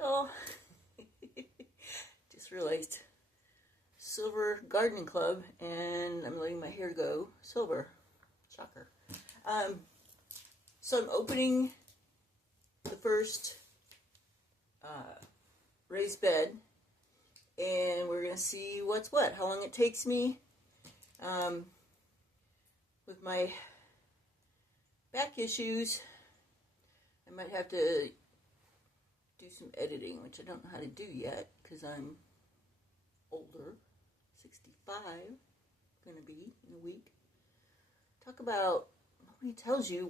y'all. Just realized silver gardening club, and I'm letting my hair go silver. Shocker. So I'm opening the first raised bed, and we're gonna see what's what, how long it takes me. With my back issues, I might have to do some editing, which I don't know how to do yet because I'm older, 65, gonna be in a week. Talk about, nobody tells you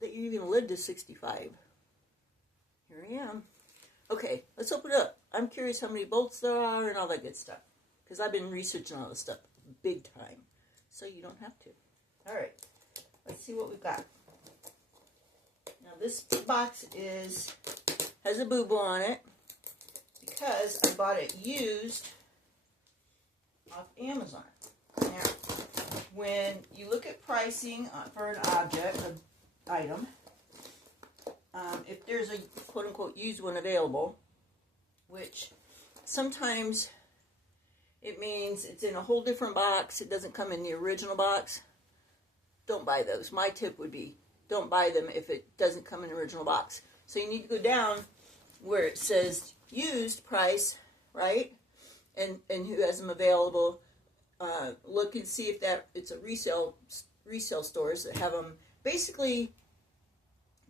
that you're even lived to 65. Here I am. Okay, let's open it up. I'm curious how many bolts there are and all that good stuff, because I've been researching all this stuff big time, so you don't have to. All right, let's see what we've got. Now this box has a boo-boo on it because I bought it used off Amazon. Now, when you look at pricing for an item, if there's a quote-unquote used one available, which sometimes it means it's in a whole different box, it doesn't come in the original box, don't buy those. My tip would be, don't buy them if it doesn't come in the original box. So you need to go down where it says used price, right? And who has them available. Look and see if it's a resale stores that have them. Basically,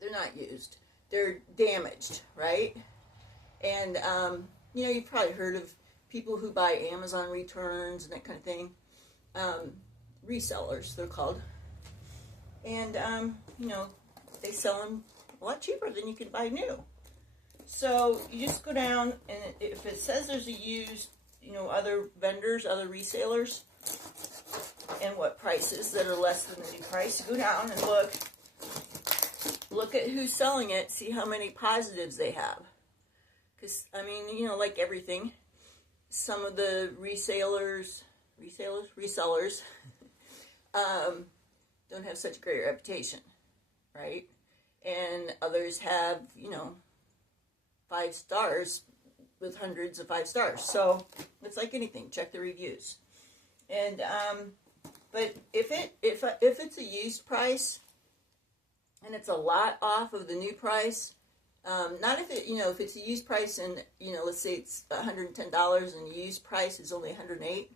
they're not used. They're damaged, right? And, you've probably heard of people who buy Amazon returns and that kind of thing. Resellers, they're called. And, they sell them a lot cheaper than you can buy new. So you just go down, and if it says there's a used, other vendors, other resellers, and what prices that are less than the new price, you go down and look at who's selling it, see how many positives they have. Because, like everything, some of the resellers don't have such a great reputation, right? And others have, 5 stars with hundreds of 5 stars. So it's like anything, check the reviews. And but if it's a used price and it's a lot off of the new price, not if if it's a used price and let's say it's $110 and the used price is only $108,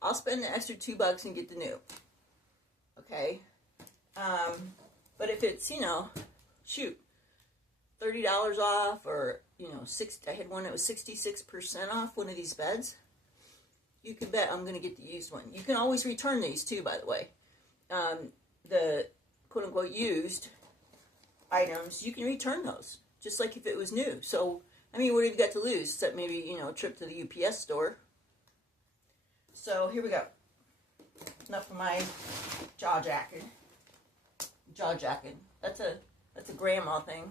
I'll spend the extra $2 and get the new. Okay. But if it's $30 off, or I had one that was 66% off one of these beds, you can bet I'm going to get the used one. You can always return these too, by the way. The quote-unquote used items, you can return those, just like if it was new. So, what have you got to lose, except maybe, a trip to the UPS store. So, here we go. Enough of my jaw jacking. That's a grandma thing.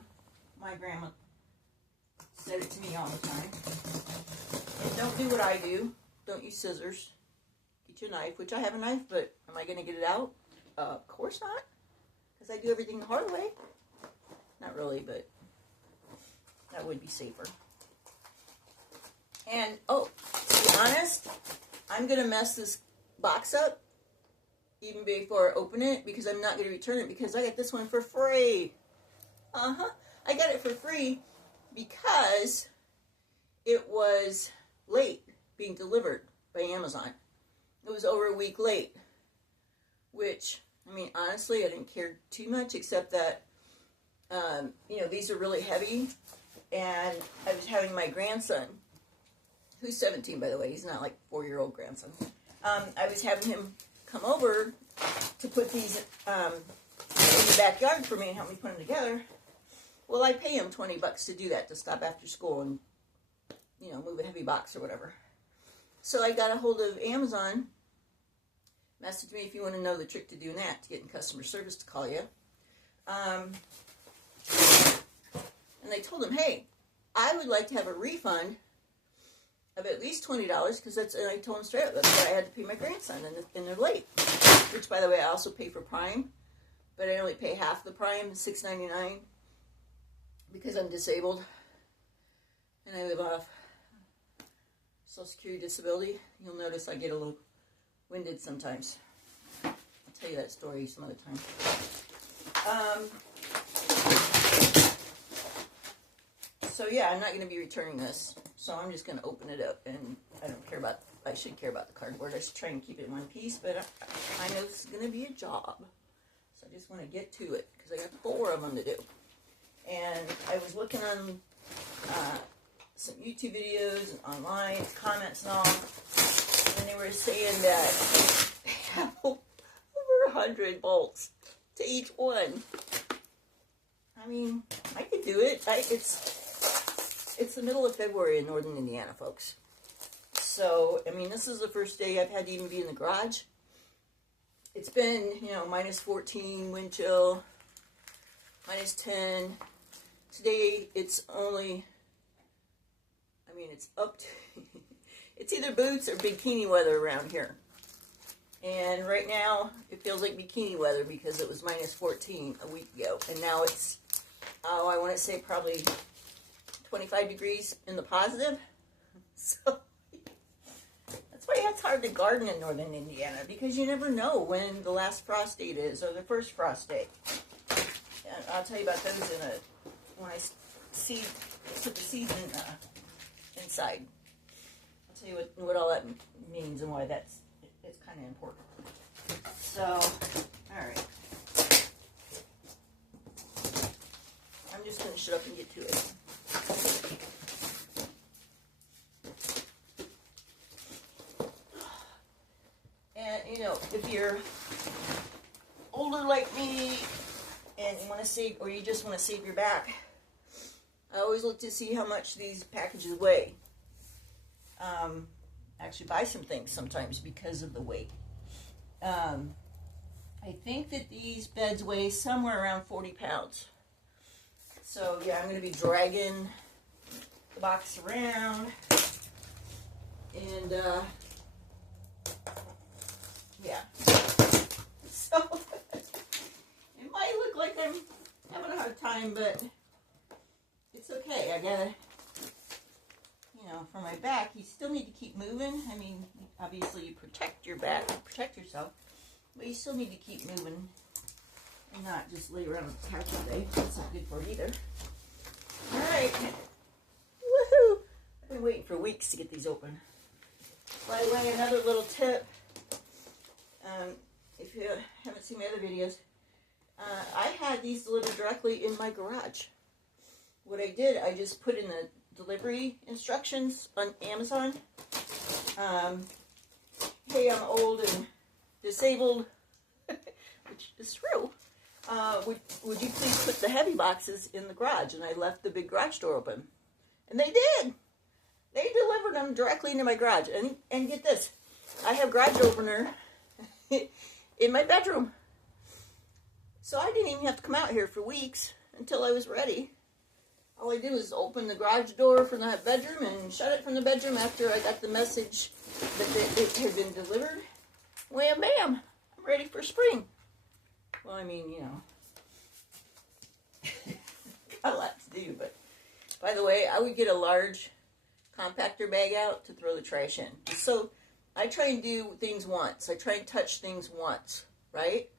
My grandma said it to me all the time. And don't do what I do. Don't use scissors. Get your knife, which I have a knife, but am I going to get it out? Of course not. Because I do everything the hard way. Not really, but that would be safer. And, to be honest, I'm going to mess this box up even before I open it, because I'm not going to return it, because I got this one for free. I got it for free because it was late being delivered by Amazon. It was over a week late, which, honestly, I didn't care too much, except that, these are really heavy, and I was having my grandson, who's 17, by the way, he's not like 4-year-old grandson. I was having him come over to put these in the backyard for me and help me put them together. Well, I pay him $20 to do that, to stop after school and, move a heavy box or whatever. So I got a hold of Amazon. Message me if you want to know the trick to doing that, to getting customer service to call you. And they told him, hey, I would like to have a refund of at least $20, because and I told him straight up, that's why I had to pay my grandson, and they're late. Which, by the way, I also pay for Prime, but I only pay half the Prime, $6.99, because I'm disabled. and I live off Social Security disability. You'll notice I get a little winded sometimes. I'll tell you that story some other time. So yeah, I'm not going to be returning this. So I'm just going to open it up, and I don't care about, I should care about the cardboard. I should try and keep it in one piece, but I know this is going to be a job. So I just want to get to it, because I got 4 of them to do. And I was looking on some YouTube videos and online, comments and all, and they were saying that they have over 100 bolts to each one. I mean, I could do it. It's the middle of February in northern Indiana, folks. So, I mean, this is the first day I've had to even be in the garage. It's been, you know, minus 14 wind chill, minus 10. Today, it's only, I mean, it's up to, it's either boots or bikini weather around here. And right now, it feels like bikini weather because it was minus 14 a week ago. And now it's, oh, I want to say probably 25 degrees in the positive. So that's why it's hard to garden in northern Indiana, because you never know when the last frost date is or the first frost date. And I'll tell you about those when I put the seeds inside. I'll tell you what all that means and why it's kind of important. So, all right. I'm just going to shut up and get to it. And, you know, if you're older like me and you want to save, or you just want to save your back, I always look to see how much these packages weigh. Actually buy some things sometimes because of the weight. I think that these beds weigh somewhere around 40 pounds. So, yeah, I'm going to be dragging the box around. And, yeah. So, it might look like I'm having a hard time, but it's okay. I gotta, you know, for my back, you still need to keep moving. I mean, obviously you protect your back, you protect yourself, but you still need to keep moving and not just lay around on the couch all day. That's not good for it either. All right. Woohoo! I've been waiting for weeks to get these open. By the way, another little tip. If you haven't seen my other videos, I had these delivered directly in my garage. What I did, I just put in the delivery instructions on Amazon. Hey, I'm old and disabled, which is true. Would you please put the heavy boxes in the garage? And I left the big garage door open. And they did. They delivered them directly into my garage. And get this, I have garage opener in my bedroom. So I didn't even have to come out here for weeks until I was ready. All I did was open the garage door from the bedroom and shut it from the bedroom after I got the message that it had been delivered. Wham, bam, I'm ready for spring. Well, I mean, you know, got a lot to do, but by the way, I would get a large compactor bag out to throw the trash in. So I try and do things once. I try and touch things once, right?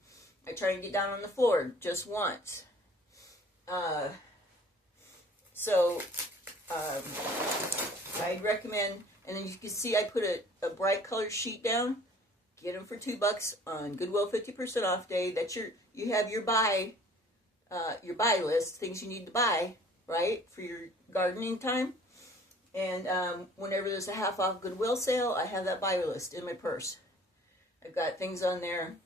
I try and get down on the floor just once. I'd recommend, and then you can see I put a bright color sheet down. Get them for $2 on Goodwill 50% off day. That's you have your buy list, things you need to buy, right, for your gardening time. And whenever there's a half off Goodwill sale, I have that buy list in my purse. I've got things on there.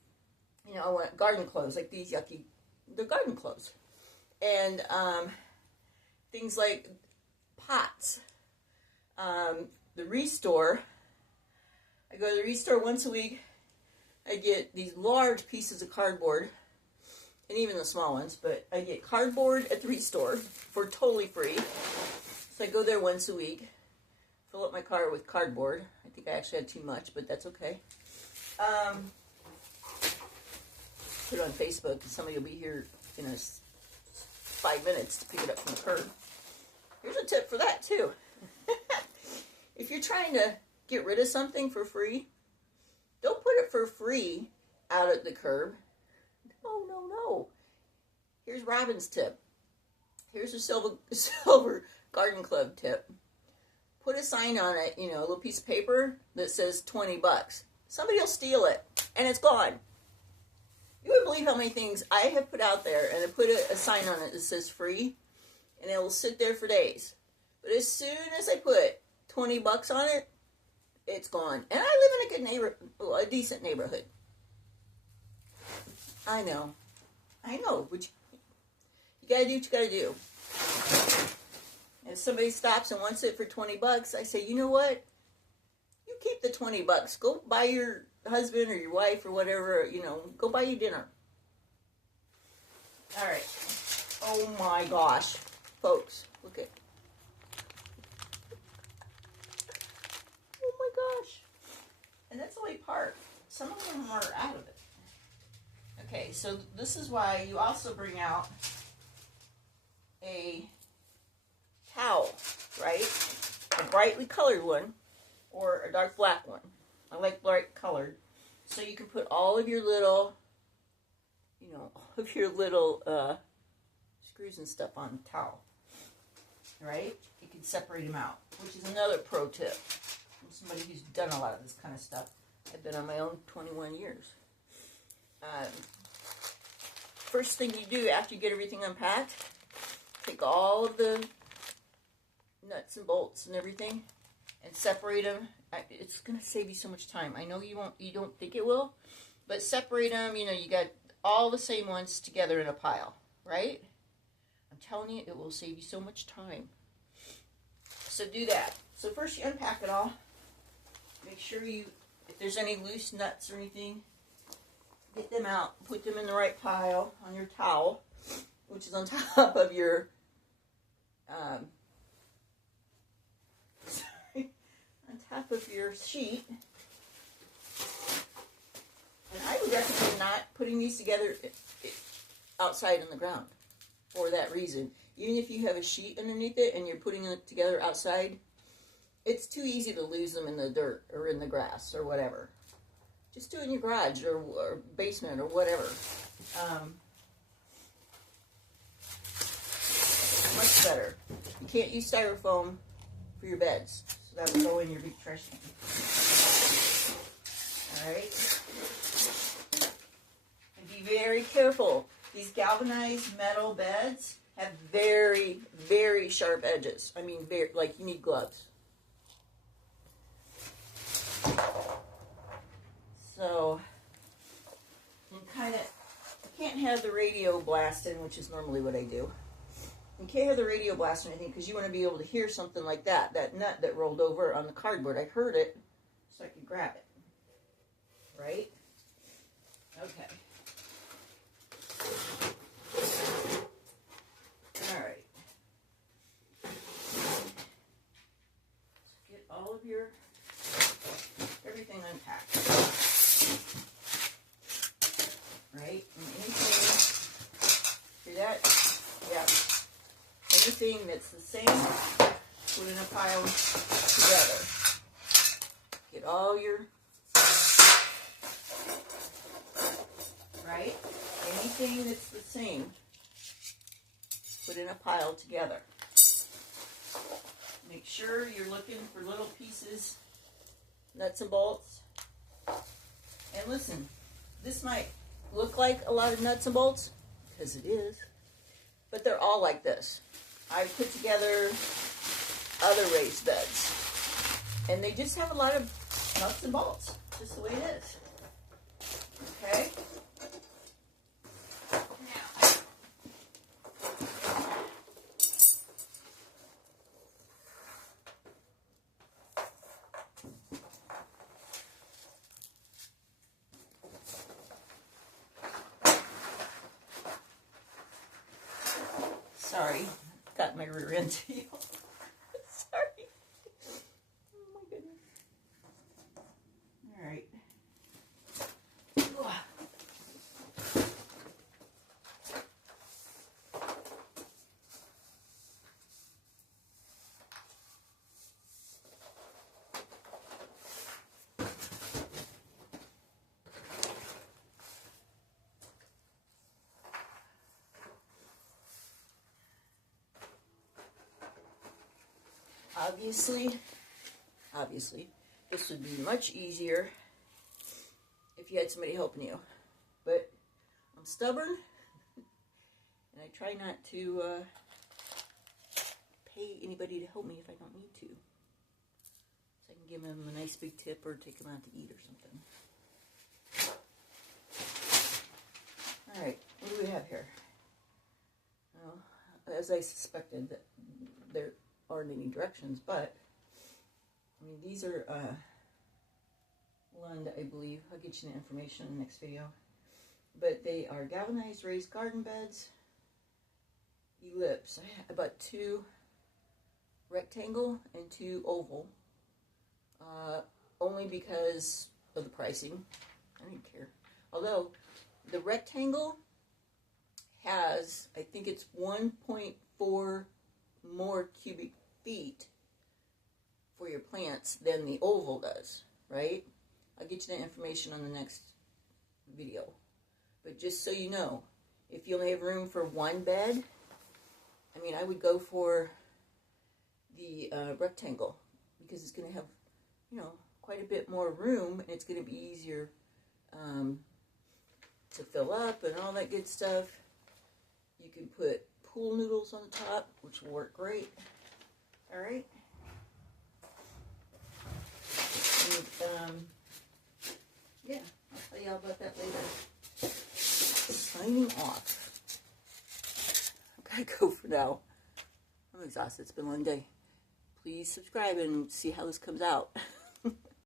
You know, I want garden clothes like these yucky. They're garden clothes, and things like pots. The Restore. I go to the Restore once a week. I get these large pieces of cardboard, and even the small ones, but I get cardboard at the Restore for totally free. So I go there once a week, fill up my car with cardboard. I think I actually had too much, but that's okay. Put it on Facebook, and somebody will be here in 5 minutes to pick it up from the curb. Here's a tip for that, too. if you're trying to get rid of something for free, don't put it for free out at the curb. No, no, no. Here's Robin's tip. Here's a silver garden club tip. Put a sign on it, you know, a little piece of paper that says $20. Somebody will steal it, and it's gone. You wouldn't believe how many things I have put out there, and I put a sign on it that says free, and it will sit there for days. But as soon as I put $20 on it, it's gone. And I live in a good a decent neighborhood. I know, but you gotta do what you gotta do. And if somebody stops and wants it for $20, I say, you know what? You keep the $20. Go buy your husband or your wife or whatever, you know, go buy you dinner. All right. Oh my gosh, folks, look at. Oh my gosh. And that's only part. Some of them are out of it. Okay, so this is why you also bring out a towel, right? A brightly colored one or a dark black one. I like bright colored. So you can put all of your little, you know, all of your little screws and stuff on the towel, right? You can separate them out, which is another pro tip from somebody who's done a lot of this kind of stuff. I've been on my own 21 years. First thing you do after you get everything unpacked, take all of the nuts and bolts and everything and separate them. It's going to save you so much time. I know you don't think it will, but separate them. You know, you got all the same ones together in a pile, right? I'm telling you, it will save you so much time. So do that. So first you unpack it all. Make sure if there's any loose nuts or anything, get them out. Put them in the right pile on your towel, which is on top of your sheet. And I would recommend not putting these together outside on the ground for that reason. Even if you have a sheet underneath it and you're putting it together outside, it's too easy to lose them in the dirt or in the grass or whatever. Just do it in your garage or basement or whatever. Much better. You can't use styrofoam for your beds. So that would go in your big trash can. Alright? And be very careful. These galvanized metal beds have very, very sharp edges. I mean, very, like you need gloves. So, you can't have the radio blasting, which is normally what I do. You can't have the radio blasting or anything because you want to be able to hear something like that nut that rolled over on the cardboard. I heard it, so I could grab it. Right? Okay. Alright. So get all of your everything unpacked. Right? And anything, hear that? Yeah. Anything that's the same, put in a pile together. Get all your, right? Anything that's the same, put in a pile together. Make sure you're looking for little pieces, nuts and bolts. And listen, this might look like a lot of nuts and bolts, because it is, but they're all like this. I put together other raised beds, and they just have a lot of nuts and bolts, just the way it is. Okay? Now, sorry, got my rear end heel. Sorry. Oh my goodness. All right. Obviously, this would be much easier if you had somebody helping you. But I'm stubborn, and I try not to pay anybody to help me if I don't need to. So I can give them a nice big tip or take them out to eat or something. Alright, what do we have here? Well, as I suspected, that there aren't any directions, but I mean, these are Lund, I believe. I'll get you the information in the next video. But they are galvanized raised garden beds, ellipse. I bought 2 rectangle and 2 oval, only because of the pricing. I didn't care. Although the rectangle has, I think it's 1.4 more cubic feet for your plants than the oval does, right? I'll get you the information on the next video. But just so you know, if you only have room for 1 bed, I mean, I would go for the rectangle, because it's going to have, you know, quite a bit more room, and it's going to be easier to fill up and all that good stuff. You can put pool noodles on the top, which will work great. All right. And, yeah, I'll tell you all about that later. Signing off. I gotta go for now. I'm exhausted. It's been a long day. Please subscribe and see how this comes out.